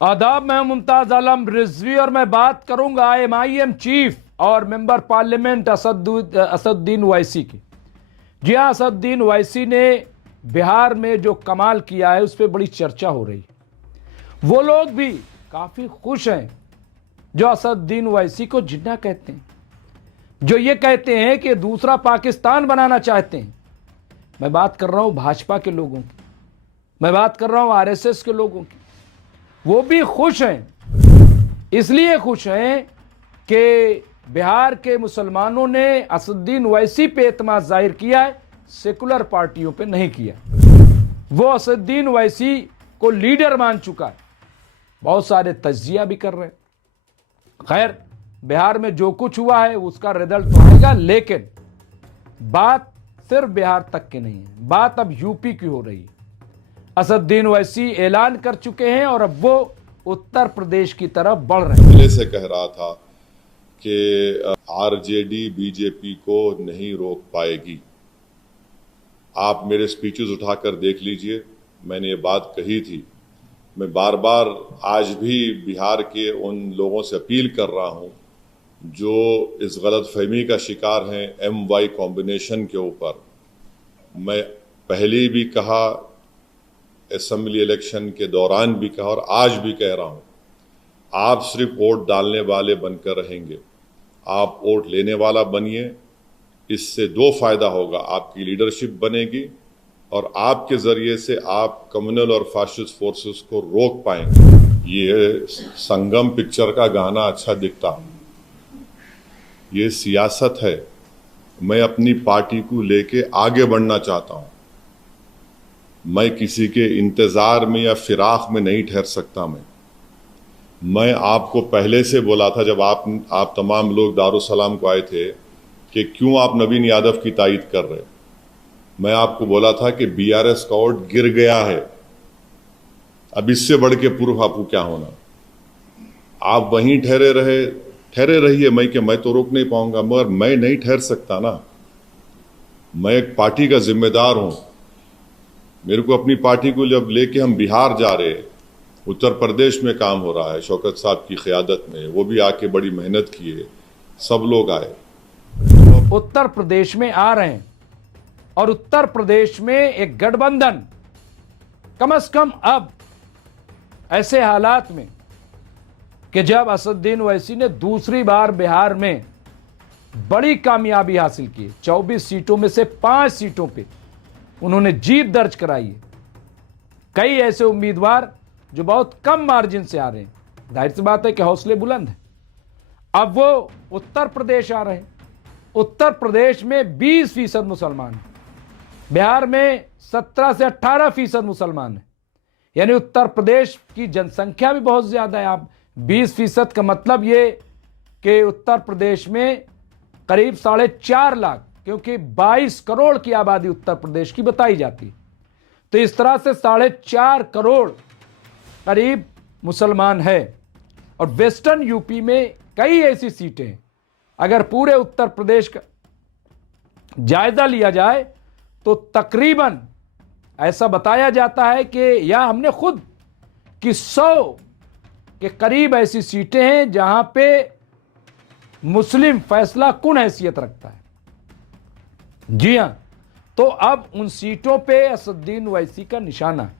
आदाब, मैं मुमताज आलम रिजवी और मैं बात करूंगा एमआईएम चीफ और मेंबर पार्लियामेंट असदुद्दीन ओवैसी की। जी हाँ, असदुद्दीन ओवैसी ने बिहार में जो कमाल किया है उस पर बड़ी चर्चा हो रही है। वो लोग भी काफी खुश हैं जो असदुद्दीन ओवैसी को जिन्ना कहते हैं, जो ये कहते हैं कि दूसरा पाकिस्तान बनाना चाहते हैं। मैं बात कर रहा हूं भाजपा के लोगों की, मैं बात कर रहा हूं आरएसएस के लोगों की। वो भी खुश हैं, इसलिए खुश हैं कि बिहार के मुसलमानों ने असदुद्दीन ओवैसी पे एतमाद जाहिर किया है, सेकुलर पार्टियों पे नहीं किया। वो असदुद्दीन ओवैसी को लीडर मान चुका है, बहुत सारे तज्जिया भी कर रहे हैं। खैर, बिहार में जो कुछ हुआ है उसका रिजल्ट तो आएगा, लेकिन बात सिर्फ बिहार तक की नहीं है, बात अब यूपी की हो रही है। असदुद्दीन ओवैसी ऐलान कर चुके हैं और अब वो उत्तर प्रदेश की तरफ बढ़ रहे हैं। पहले से कह रहा था कि आरजेडी बीजेपी को नहीं रोक पाएगी। आप मेरे स्पीचेस उठाकर देख लीजिए, मैंने ये बात कही थी। मैं बार बार आज भी बिहार के उन लोगों से अपील कर रहा हूं जो इस गलतफहमी का शिकार हैं MY कॉम्बिनेशन के ऊपर। मैं पहले भी कहा, असेंबली इलेक्शन के दौरान भी कहा और आज भी कह रहा हूं, आप सिर्फ वोट डालने वाले बनकर रहेंगे, आप वोट लेने वाला बनिए। इससे दो फायदा होगा, आपकी लीडरशिप बनेगी और आपके जरिए से आप कम्युनल और फाशिस्ट फोर्सेस को रोक पाएंगे। ये संगम पिक्चर का गाना अच्छा दिखता, ये सियासत है। मैं अपनी पार्टी को लेके आगे बढ़ना चाहता हूं, मैं किसी के इंतजार में या फिराक में नहीं ठहर सकता। मैं आपको पहले से बोला था जब आप तमाम लोग दारुसलाम को आए थे कि क्यों आप नवीन यादव की तायीद कर रहे। मैं आपको बोला था कि BRS का वोट गिर गया है, अब इससे बढ़ के पूर्व आपको क्या होना। आप वहीं ठहरे रहिए। मैं तो रोक नहीं पाऊंगा, मगर मैं नहीं ठहर सकता ना। मैं एक पार्टी का जिम्मेदार हूं। मेरे को अपनी पार्टी को जब लेके हम बिहार जा रहे, उत्तर प्रदेश में काम हो रहा है शौकत साहब की क़यादत में, वो भी आके बड़ी मेहनत किए, सब लोग आए। उत्तर प्रदेश में आ रहे हैं और उत्तर प्रदेश में एक गठबंधन कम से कम अब ऐसे हालात में कि जब असदुद्दीन ओवैसी ने दूसरी बार बिहार में बड़ी कामयाबी हासिल की, 24 सीटों में से 5 सीटों पे उन्होंने जीत दर्ज कराई है। कई ऐसे उम्मीदवार जो बहुत कम मार्जिन से आ रहे हैं, जाहिर सी बात है कि हौसले बुलंद हैं। अब वो उत्तर प्रदेश आ रहे हैं। उत्तर प्रदेश में 20% मुसलमान हैं, बिहार में 17 से 18% मुसलमान हैं, यानी उत्तर प्रदेश की जनसंख्या भी बहुत ज्यादा है। आप 20% का मतलब ये कि उत्तर प्रदेश में करीब 4.5 लाख, क्योंकि 22 करोड़ की आबादी उत्तर प्रदेश की बताई जाती है, तो इस तरह से 4.5 करोड़ करीब मुसलमान है। और वेस्टर्न यूपी में कई ऐसी सीटें हैं, अगर पूरे उत्तर प्रदेश का जायजा लिया जाए तो तकरीबन ऐसा बताया जाता है कि या हमने खुद कि 100 के करीब ऐसी सीटें हैं जहां पे मुस्लिम फैसला कुन हैसियत रखता है। जी हां, तो अब उन सीटों पे असदुद्दीन ओवैसी का निशाना है।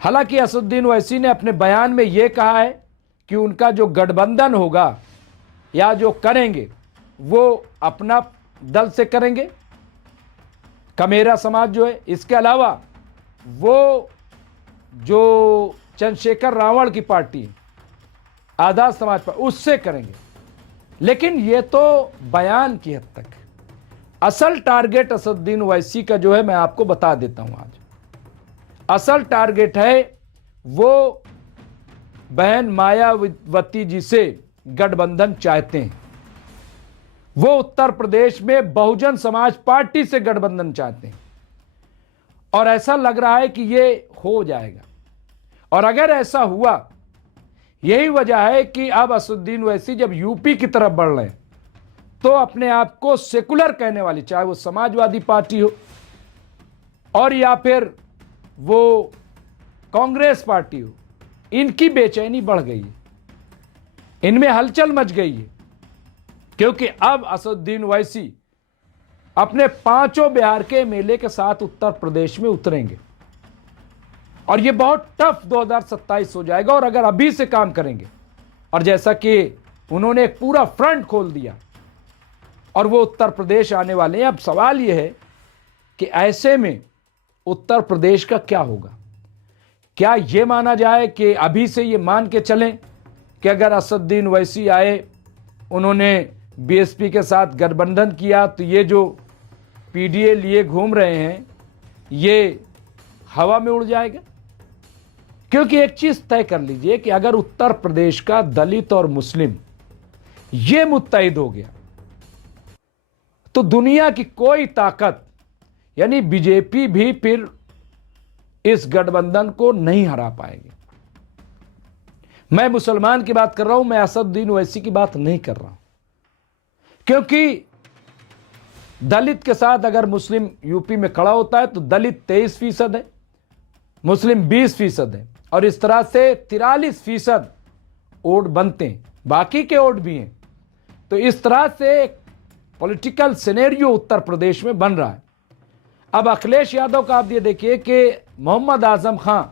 हालांकि असदुद्दीन ओवैसी ने अपने बयान में यह कहा है कि उनका जो गठबंधन होगा या जो करेंगे वो अपना दल से करेंगे, कमेरा समाज जो है। इसके अलावा वो जो चंद्रशेखर रावण की पार्टी है, आजाद समाज पर, उससे करेंगे। लेकिन ये तो बयान की हद तक है। असल टारगेट असदुद्दीन ओवैसी का जो है मैं आपको बता देता हूं आज। असल टारगेट है वो बहन मायावती जी से गठबंधन चाहते हैं। वो उत्तर प्रदेश में बहुजन समाज पार्टी से गठबंधन चाहते हैं और ऐसा लग रहा है कि ये हो जाएगा। और अगर ऐसा हुआ, यही वजह है कि अब असदुद्दीन ओवैसी जब यूपी की तरफ बढ़ रहे हैं तो अपने आप को सेकुलर कहने वाली, चाहे वो समाजवादी पार्टी हो और या फिर वो कांग्रेस पार्टी हो, इनकी बेचैनी बढ़ गई है, इनमें हलचल मच गई है, क्योंकि अब असदुद्दीन ओवैसी अपने 5 बिहार के मेले के साथ उत्तर प्रदेश में उतरेंगे और यह बहुत टफ 2027 हो जाएगा। और अगर अभी से काम करेंगे, और जैसा कि उन्होंने एक पूरा फ्रंट खोल दिया और वो उत्तर प्रदेश आने वाले हैं, अब सवाल यह है कि ऐसे में उत्तर प्रदेश का क्या होगा। क्या यह माना जाए कि अभी से ये मान के चलें कि अगर असदुद्दीन ओवैसी आए, उन्होंने बीएसपी के साथ गठबंधन किया, तो ये जो पीडीए लिए घूम रहे हैं ये हवा में उड़ जाएगा। क्योंकि एक चीज तय कर लीजिए कि अगर उत्तर प्रदेश का दलित और मुस्लिम ये मुत्तहिद हो गया, तो दुनिया की कोई ताकत यानी बीजेपी भी फिर इस गठबंधन को नहीं हरा पाएगी। मैं मुसलमान की बात कर रहा हूं, मैं असदुद्दीन ओवैसी की बात नहीं कर रहा हूं, क्योंकि दलित के साथ अगर मुस्लिम यूपी में खड़ा होता है तो दलित 23% है, मुस्लिम 20% है, और इस तरह से 43% वोट बनते हैं, बाकी के वोट भी हैं। तो इस तरह से पॉलिटिकल सिनेरियो उत्तर प्रदेश में बन रहा है। अब अखिलेश यादव का आप ये देखिए कि मोहम्मद आजम खां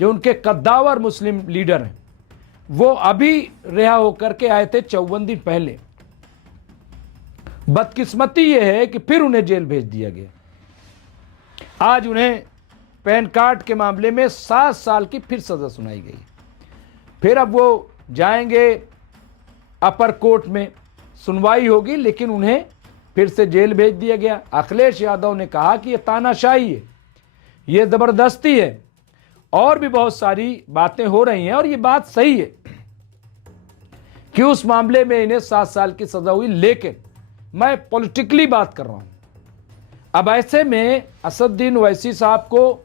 जो उनके कद्दावर मुस्लिम लीडर हैं, वो अभी रिहा होकर के आए थे 54 दिन पहले। बदकिस्मती यह है कि फिर उन्हें जेल भेज दिया गया। आज उन्हें पैन कार्ड के मामले में 7 साल की फिर सजा सुनाई गई। फिर अब वो जाएंगे अपर कोर्ट में, सुनवाई होगी, लेकिन उन्हें फिर से जेल भेज दिया गया। अखिलेश यादव ने कहा कि यह तानाशाही है, यह जबरदस्ती है, और भी बहुत सारी बातें हो रही हैं। और यह बात सही है कि उस मामले में इन्हें 7 साल की सजा हुई, लेकिन मैं पॉलिटिकली बात कर रहा हूं। अब ऐसे में असदुद्दीन ओवैसी साहब को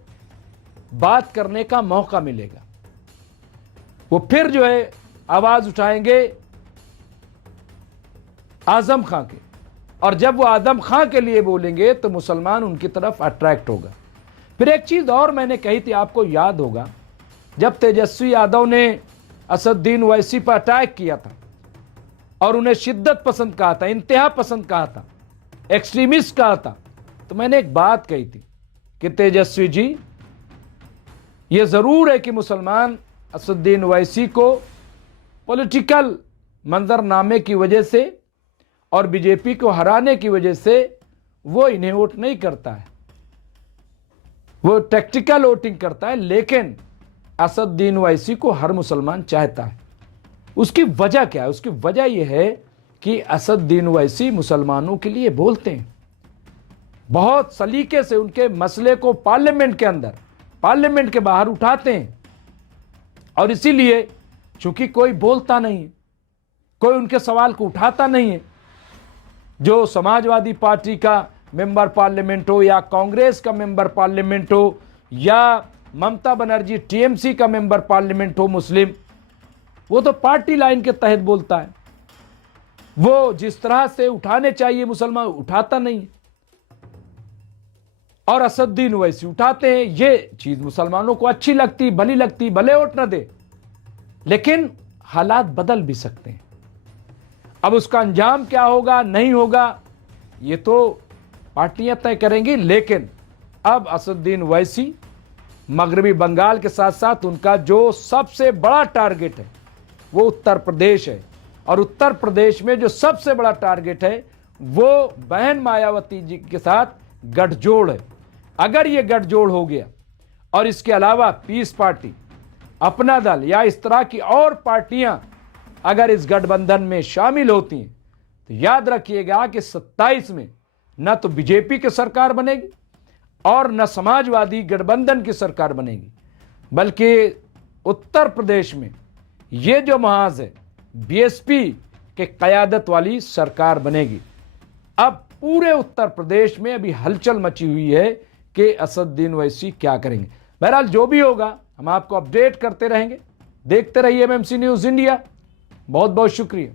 बात करने का मौका मिलेगा। वो फिर जो है आवाज उठाएंगे आजम खां के, और जब वो आजम खां के लिए बोलेंगे तो मुसलमान उनकी तरफ अट्रैक्ट होगा। फिर एक चीज और मैंने कही थी, आपको याद होगा, जब तेजस्वी यादव ने असदुद्दीन ओवैसी पर अटैक किया था और उन्हें शिद्दत पसंद कहा था, इंतहा पसंद कहा था, एक्सट्रीमिस्ट कहा था, तो मैंने एक बात कही थी कि तेजस्वी जी, यह जरूर है कि मुसलमान असदुद्दीन ओवैसी को पॉलिटिकल मंजरनामे की वजह से और बीजेपी को हराने की वजह से वो इन्हें वोट नहीं करता है, वो टैक्टिकल वोटिंग करता है, लेकिन असदुद्दीन ओवैसी को हर मुसलमान चाहता है। उसकी वजह क्या है? उसकी वजह यह है कि असदुद्दीन ओवैसी मुसलमानों के लिए बोलते हैं, बहुत सलीके से उनके मसले को पार्लियामेंट के अंदर, पार्लियामेंट के बाहर उठाते हैं। और इसीलिए चूंकि कोई बोलता नहीं है, कोई उनके सवाल को उठाता नहीं है, जो समाजवादी पार्टी का मेंबर पार्लियामेंट हो या कांग्रेस का मेंबर पार्लियामेंट हो या ममता बनर्जी टीएमसी का मेंबर पार्लियामेंट हो मुस्लिम, वो तो पार्टी लाइन के तहत बोलता है। वो जिस तरह से उठाने चाहिए मुसलमान उठाता नहीं है, और असदुद्दीन ओवैसी उठाते हैं। ये चीज मुसलमानों को अच्छी लगती, भली लगती, भले वोट न दे, लेकिन हालात बदल भी सकते हैं। अब उसका अंजाम क्या होगा, नहीं होगा, ये तो पार्टियां तय करेंगी। लेकिन अब असदुद्दीन ओवैसी मगरबी बंगाल के साथ साथ उनका जो सबसे बड़ा टारगेट है वो उत्तर प्रदेश है, और उत्तर प्रदेश में जो सबसे बड़ा टारगेट है वो बहन मायावती जी के साथ गठजोड़ है। अगर ये गठजोड़ हो गया और इसके अलावा पीस पार्टी, अपना दल या इस तरह की और पार्टियां अगर इस गठबंधन में शामिल होती हैं, तो याद रखिएगा कि 27 में न तो बीजेपी की सरकार बनेगी और न समाजवादी गठबंधन की सरकार बनेगी, बल्कि उत्तर प्रदेश में ये जो महाज है बीएसपी के कयादत वाली सरकार बनेगी। अब पूरे उत्तर प्रदेश में अभी हलचल मची हुई है कि असदुद्दीन ओवैसी क्या करेंगे। बहरहाल जो भी होगा हम आपको अपडेट करते रहेंगे। देखते रहिए एमएमसी न्यूज़ इंडिया। बहुत बहुत शुक्रिया।